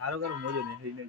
હારો કરો મોજો નહીં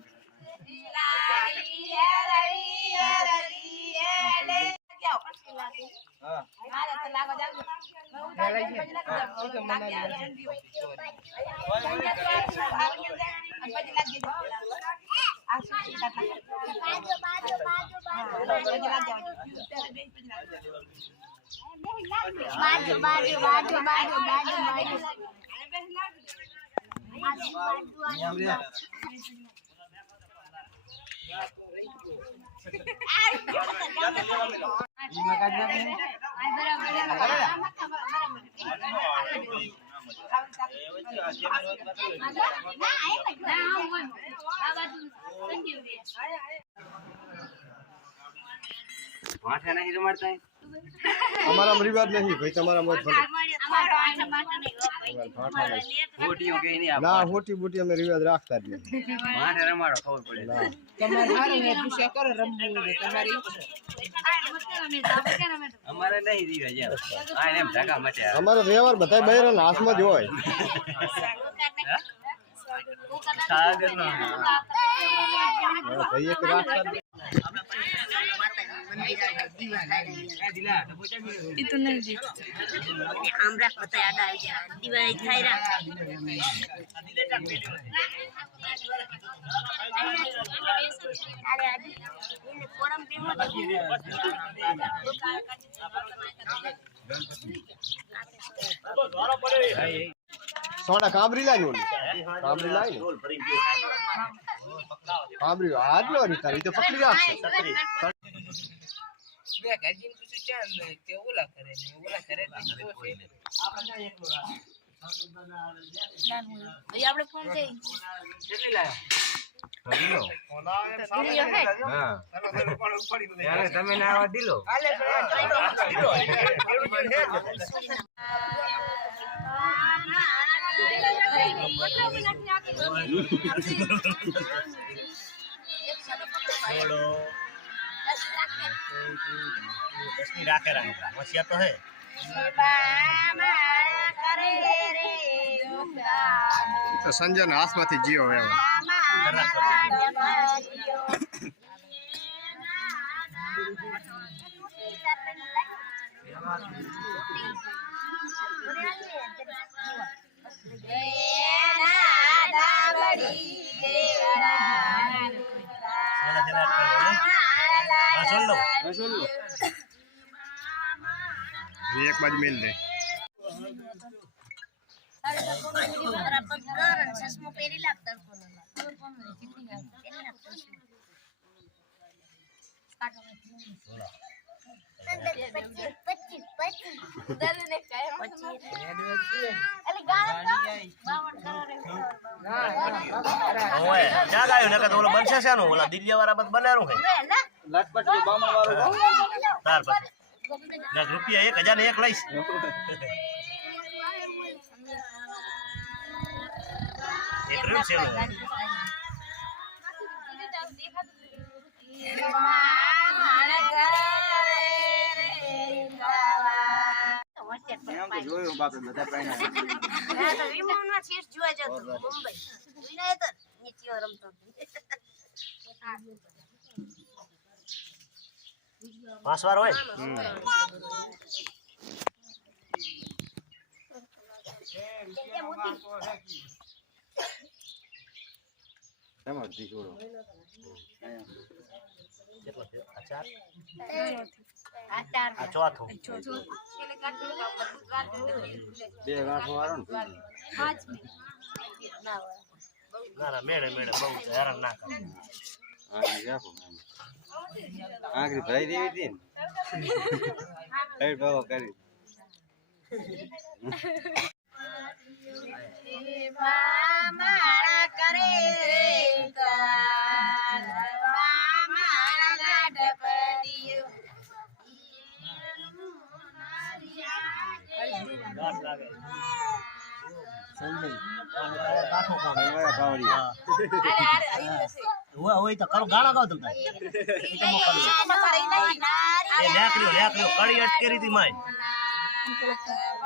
हमारा रिवाज नहीं भाई तुम्हारा मत ना होटी बूटी में रिवाज रखता नहीं हमारे नहीं रिवाज हमारा व्यवहार बताए बहरा नाश में जो है itu nanti amrak betul ada aja diwai khaira ada ini koram bimo soda Kamri line Holi Kamri line Kamri आज लो नहीं तारी तो पकड़ी जा वे गार्जियन कुछ चाल ते ओला करे तो आपने एक लोरा ये आपने फोन से કેટલી લાયો लो ઓલા એમ સામે हां ચલો ઉપાડી દે यार તમે ના આવા દીલો હાલે દીલો छोड़ो बसनी राखे रंग होशियार तो है तो संजय ने आसमाथी जियो है सुन लो एक बार मिल दे क्या गायो ने तो बनसे से नो ओला दिल्ली वाला बत बनारू है લટપટ કે બામા વાળો तार पर 10 रुपया 1000 एक लईस एक रेम से એમ તો જોયું બાપે બધા પ્રાણી હા તો વિમાનમાં શેષ જોવા જતો મુંબઈ વિના તો નીચે રમતો पासवार होय समझ दी छोड़ो अचार આચાર आ चौथो બે ગાંઠો વાળો ને 5 મિનિટ ના ना मेड़े मेड़े बहुत हैरान ना कर આખી રાખો આખરી ભરાઈ દેવી હતી ને કઈ ભાવ કરી મારા કરે घास लागे संजय કાઠું કામ હોય તો કરો ગાળા ગાવ તમે એ લેકર્યો કડી અટકેરી હતી માય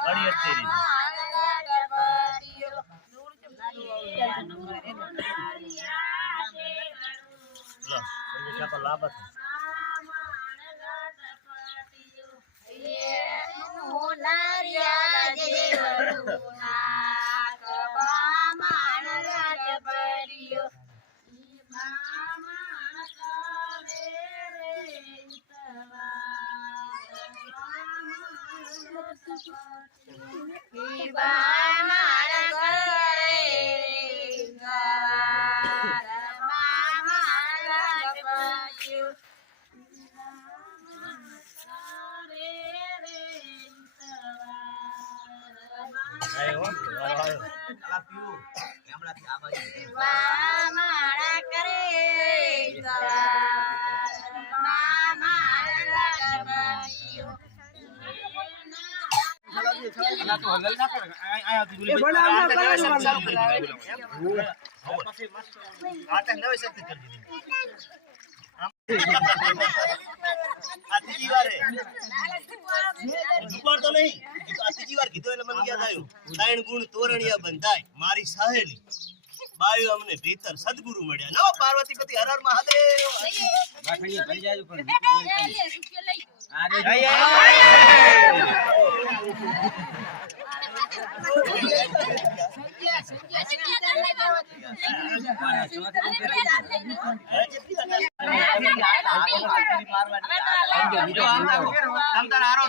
કડી અટકેરી લો સંદેશા પર લાભ હતો મારી સહેલી બાયું અમને ભીતર સદગુરુ મળ્યા નવો પાર્વતીપતિ હર હર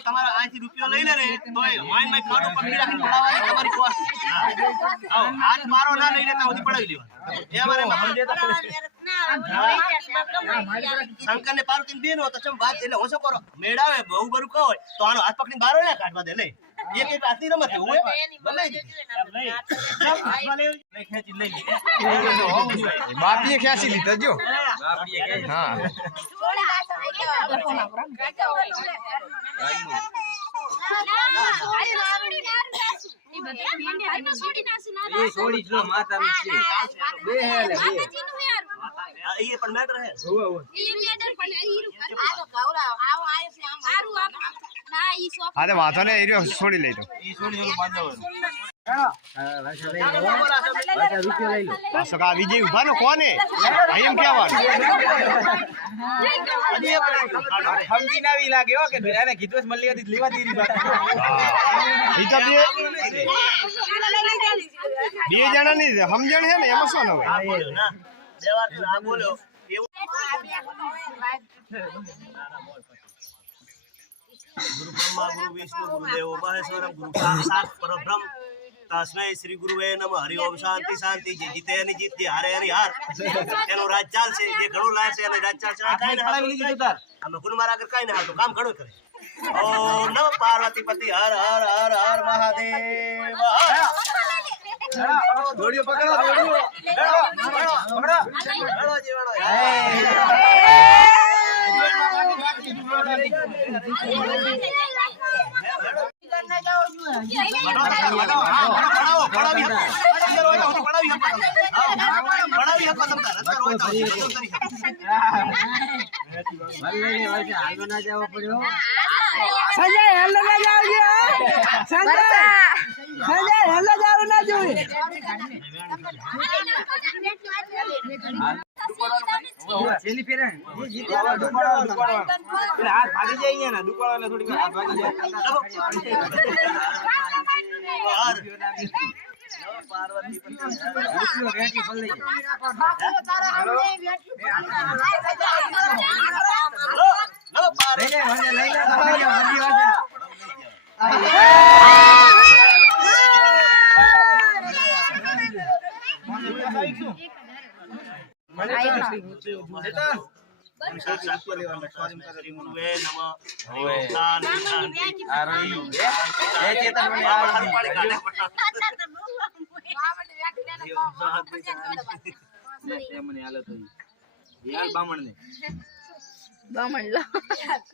તમારા અહીંથી રૂપિયો લઈ લે ને તોય વાઈન માં ખાડો પકડી રાખીને પડાવવાની તમારી કોસ હાથ મારો ના લઈને તો ઉધી પડાવી લેવા એ અમારે શંકર ને પાર્વતી બેન હો તો ચમ વાત એટલે ઓછો કરો મેળાવે બહુ બરું કહો તો આનો હાથ પકડીને બારો ના કાઢવા દે લે એક એક આતી રમત હોય ભલે લઈ ખેંચી લઈ લે બાપીએ ખેંચી લીધા જો હા છોડી જો માતા બે હે લે એ પણ મેટર હે એ મેટર પણ આ તો ગૌરવ આવો આયો છે આમ સારું આપ ના ઈ સોફ અરે વાંધો ને એરિયો છોડી લઈ દો ઈ છોડી એનું બાંધો અશોક આ વિજય ઉભા નો કોને એમ કહેવાનું સમજી નાવી લાગે હો કે એને કીધું મળી હતી લેવા દીધી વાત ઈ તો બે જણા ની સમજણ છે ને એમાં શું ન હોય આ બોલ્યો એવું ગુરુ બ્રહ્મા ગુરુ વિષ્ણુ ગુરુ દેવો મહેશ્વરમ ગુરુ સાક્ષાત પરબ્રહ્મ તસ્મૈ શ્રી ગુરુવે નમઃ હરિ ઓમ શાંતિ શાંતિ જે જીતે એની જીત જે હારે એની હાર એનો રાજ ચાલશે જે ઘણું લાય છે એને રાજ ચાલશે કાઈ ને પડાવી લીધું તાર અમે ગુરુ મારા આગળ કાઈ ને હાલ તો કામ ઘણું કરે ઓમ નમઃ પાર્વતીપતિ હર હર હર હર મહાદેવ દોડીઓ પકડો દોડીઓ પકડો જીવાડો સંજય હેલો ના જાવજો સંજય હેલો જાવ ના જોઈ છેલી ફેરે જીતે હાથ ભાગી જાય ને દુકાળાને થોડી હાથ ભાગી જાય પાર્વતી રેટી ફળ લઈ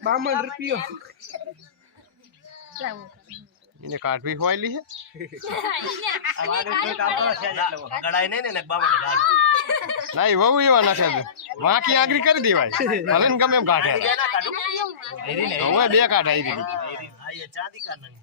બામણ રૂપિયો એને કાઢવી હોયલી છે ગળાય નહીં ને બાબા ગાળ ના એ વહુ એવા નાખે છે વાંકી આંગળી કરી દેવાય ભલે ને ગમે એમ કાઢે ના કાઢું હવે બે કાઢાઈ દીધી હા એ ચાંદી કા નંગ